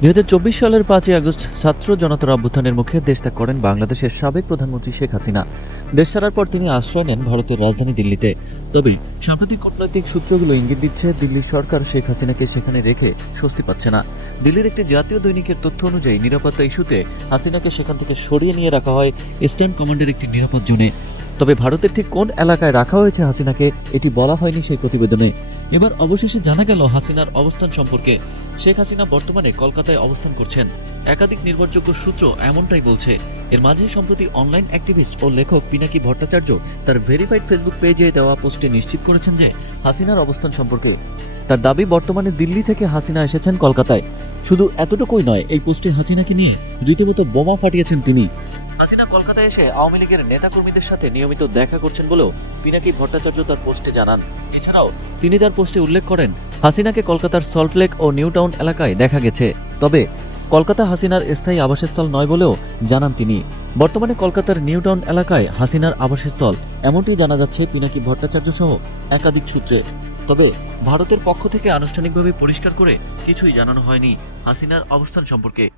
দুই হাজার চব্বিশ সালের পাঁচই আগস্ট ছাত্র জনতার অভ্যুত্থানের মুখে দেশ ত্যাগ করেন বাংলাদেশের সাবেক প্রধানমন্ত্রী শেখ হাসিনা। দেশ ছাড়ার পর তিনি আশ্রয় নেন ভারতের রাজধানী দিল্লিতে। তবে সাম্প্রতিক কূটনৈতিক সূত্রগুলো ইঙ্গিত দিচ্ছে দিল্লি সরকার শেখ হাসিনাকে সেখানে রেখে স্বস্তি পাচ্ছে না। দিল্লির একটি জাতীয় দৈনিকের তথ্য অনুযায়ী নিরাপত্তা ইস্যুতে হাসিনাকে সেখান থেকে সরিয়ে নিয়ে রাখা হয় ইস্টার্ন কমান্ডের একটি নিরাপদ জোনে। তবে ভারতের ঠিক কোন এলাকায় রাখা হয়েছে হাসিনাকে এটি বলা হয়নি সেই প্রতিবেদনে। এবার অবশেষে জানা গেল হাসিনার অবস্থান সম্পর্কে। শেখ হাসিনা বর্তমানে কলকাতায় অবস্থান করছেন। একাধিক নির্ভরযোগ্য সূত্র এমনটাই বলছে। এর মাঝে সম্প্রতি অনলাইন অ্যাক্টিভিস্ট ও লেখক পিনাকি ভট্টাচার্য তার ভেরিফাইড ফেসবুক পেজে দেওয়া পোস্টে নিশ্চিত করেছেন যে হাসিনার অবস্থান সম্পর্কে। তার দাবি, বর্তমানে দিল্লি থেকে হাসিনা এসেছেন কলকাতায়। শুধু এতটুকুই নয়, এই পোস্টে হাসিনাকে নিয়ে রীতিমতো বোমা ফাটিয়েছেন তিনি। হাসিনা কলকাতায় এসে আওয়ামী লীগের নেতাকর্মীদের সাথে নিয়মিত দেখা করছেন বলেও পিনাকি ভট্টাচার্য তার পোস্টে জানান। এছাড়াও তিনি তার পোস্টে উল্লেখ করেন হাসিনাকে কলকাতার সল্টলেক ও নিউটাউন এলাকায় দেখা গেছে। তবে কলকাতা হাসিনার স্থায়ী আবাসস্থল নয় বলেও জানান তিনি। বর্তমানে কলকাতার নিউটাউন এলাকায় হাসিনার আবাসস্থল, এমনটি জানা যাচ্ছে পিনাকি ভট্টাচার্য সহ একাধিক সূত্রে। তবে ভারতের পক্ষ থেকে আনুষ্ঠানিকভাবে পরিষ্কার করে কিছুই জানানো হয়নি হাসিনার অবস্থান সম্পর্কে।